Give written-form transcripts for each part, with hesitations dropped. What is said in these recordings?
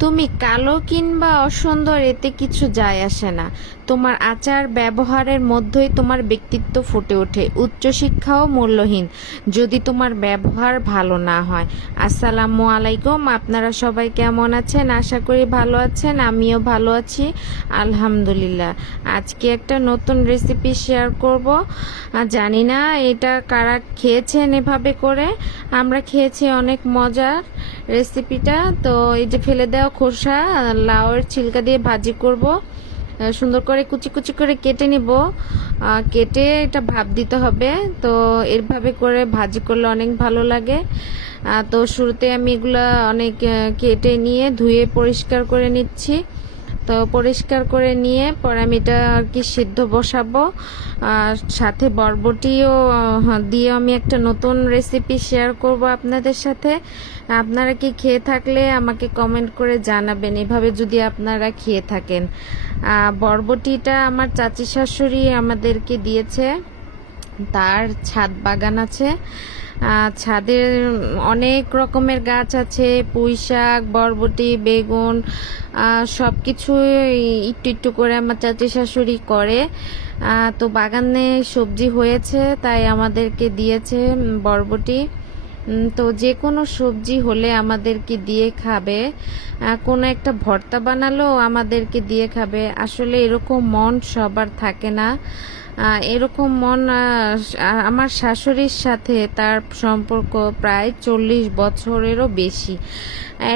তুমি কালো কিংবা অসুন্দর এতে কিছু যায় আসে না। তোমার আচার ব্যবহারের মধ্যেই তোমার ব্যক্তিত্ব ফুটে ওঠে। উচ্চশিক্ষাও মূল্যহীন যদি তোমার ব্যবহার ভালো না হয়। আসসালামু আলাইকুম, আপনারা সবাই কেমন আছেন? আশা করি ভালো আছেন, আমিও ভালো আছি আলহামদুলিল্লাহ। আজকে একটা নতুন রেসিপি শেয়ার করব। জানি না এটা কারা খেয়েছেন এভাবে করে। আমরা খেয়েছি, অনেক মজার রেসিপিটা। তো এই যে ফেলে দেওয়া খোসা লাউয়ের ছিলকা দিয়ে ভাজি করব। সুন্দর করে কুচি কুচি করে কেটে নিব। কেটে এটা ভাপ দিতে হবে। তো এভাবে করে ভাজি করলে অনেক ভালো লাগে। তো শুরুতে আমি এগুলা অনেক কেটে নিয়ে ধুয়ে পরিষ্কার করে নিচ্ছি। তো পরিষ্কার করে নিয়ে পরে আমি এটা আর কি সিদ্ধ বসাবো। আর সাথে বরবটিও দিয়ে আমি একটা নতুন রেসিপি শেয়ার করব আপনাদের সাথে। আপনারা কি খেয়ে থাকলে আমাকে কমেন্ট করে জানাবেন, এভাবে যদি আপনারা খেয়ে থাকেন। বরবটিটা আমার চাচি শাশুড়ি আমাদেরকে দিয়েছে। তার ছাদ বাগান আছে। ছাদের অনেক রকমের গাছ আছে, পুঁই শাক, বরবটি, বেগুন, সব কিছু একটু একটু করে আমার চাচি শাশুড়ি করে। তো বাগানে সবজি হয়েছে তাই আমাদেরকে দিয়েছে বরবটি। তো যে কোনো সবজি হলে আমাদেরকে দিয়ে খাবে। কোনো একটা ভর্তা বানালো আমাদেরকে দিয়ে খাবে। আসলে এরকম মন সবার থাকে না। এরকম মন আমার শাশুড়ির সাথে তার সম্পর্ক প্রায় 40 বছরেরও বেশি।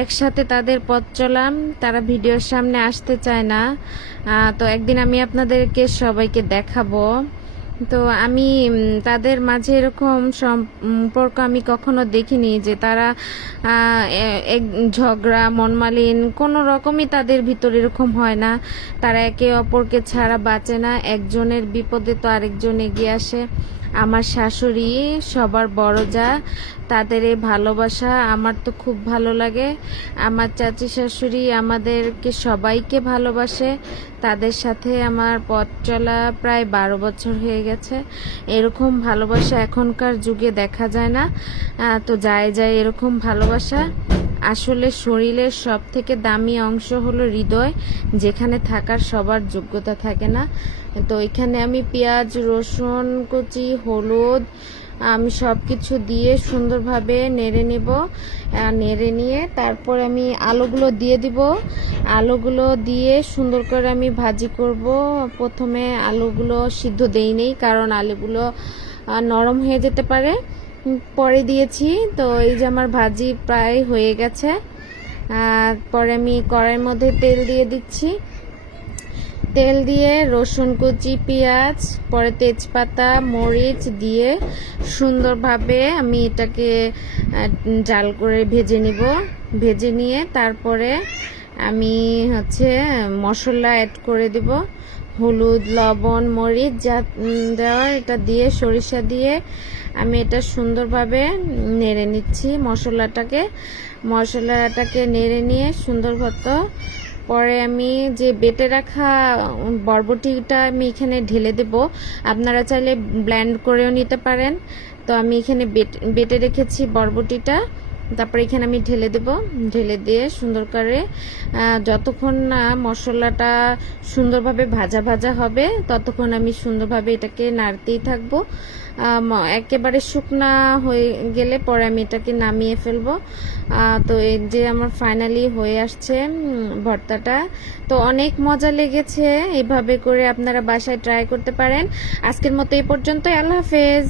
একসাথে তাদের পথ চলাম, তারা ভিডিওর সামনে আসতে চায় না। তো একদিন আমি আপনাদেরকে সবাইকে দেখাবো। তো আমি তাদের মাঝে এরকম সম্পর্ক আমি কখনো দেখিনি যে তারা এক ঝগড়া মনমালিন কোনো রকমই তাদের ভিতর এরকম হয় না। তারা একে অপরকে ছাড়া বাঁচে না। একজনের বিপদে তো আরেকজন এগিয়ে আসে। আমার শাশুড়ি সবার বড় যা, তাদের এই ভালোবাসা আমার তো খুব ভালো লাগে। আমার চাচি শাশুড়ি আমাদেরকে সবাইকে ভালোবাসে। তাদের সাথে আমার পথ চলা প্রায় 12 বছর হয়ে গেছে। এরকম ভালোবাসা এখনকার যুগে দেখা যায় না। তো যায় যায় এরকম ভালোবাসা। আসলে শরীরের সব থেকে দামি অংশ হলো হৃদয়, যেখানে থাকার সবার যোগ্যতা থাকে না। তো এখানে আমি পেঁয়াজ, রসুন কুচি, হলুদ আমি সব কিছু দিয়ে সুন্দরভাবে নেড়ে নেব। নেড়ে নিয়ে তারপর আমি আলুগুলো দিয়ে দিব। আলুগুলো দিয়ে সুন্দর করে আমি ভাজি করব। প্রথমে আলুগুলো সিদ্ধ দেই নেই, কারণ আলুগুলো নরম হয়ে যেতে পারে। পরে দিয়েছি। তো এই যে আমার ভাজি প্রায় হয়ে গেছে। পরে আমি কড়াইয়ের মধ্যে তেল দিয়ে দিচ্ছি। তেল দিয়ে রসুন কুচি, পেঁয়াজ, পরে তেজপাতা, মরিচ দিয়ে সুন্দরভাবে আমি এটাকে জাল করে ভেজে নিব। ভেজে নিয়ে তারপরে আমি মশলা অ্যাড করে দেব। হলুদ, লবণ, মরিচ যা দেওয়ার এটা দিয়ে, সরিষা দিয়ে আমি এটা সুন্দরভাবে নেড়ে নিচ্ছি। মশলাটাকে নেড়ে নিয়ে সুন্দর মতো পরে আমি যে বেটে রাখা বরবটিটা আমি এখানে ঢেলে দেব। আপনারা চাইলে ব্লেন্ড করেও নিতে পারেন। তো আমি এখানে বেটে রেখেছি বরবটিটা। তারপরে এখানে আমি ঢেলে দেব। ঢেলে দিয়ে সুন্দর করে যতক্ষণ না মশলাটা সুন্দরভাবে ভাজা ভাজা হবে ততক্ষণ আমি সুন্দরভাবে এটাকে নাড়তেই থাকবো। একেবারে শুকনা হয়ে গেলে পরে আমি এটাকে নামিয়ে ফেলবো। তো এই যে আমার ফাইনালি হয়ে আসছে ভর্তাটা। তো অনেক মজা লেগেছে। এভাবে করে আপনারা বাসায় ট্রাই করতে পারেন। আজকের মতো এই পর্যন্তই। আল্লাহ হাফেজ।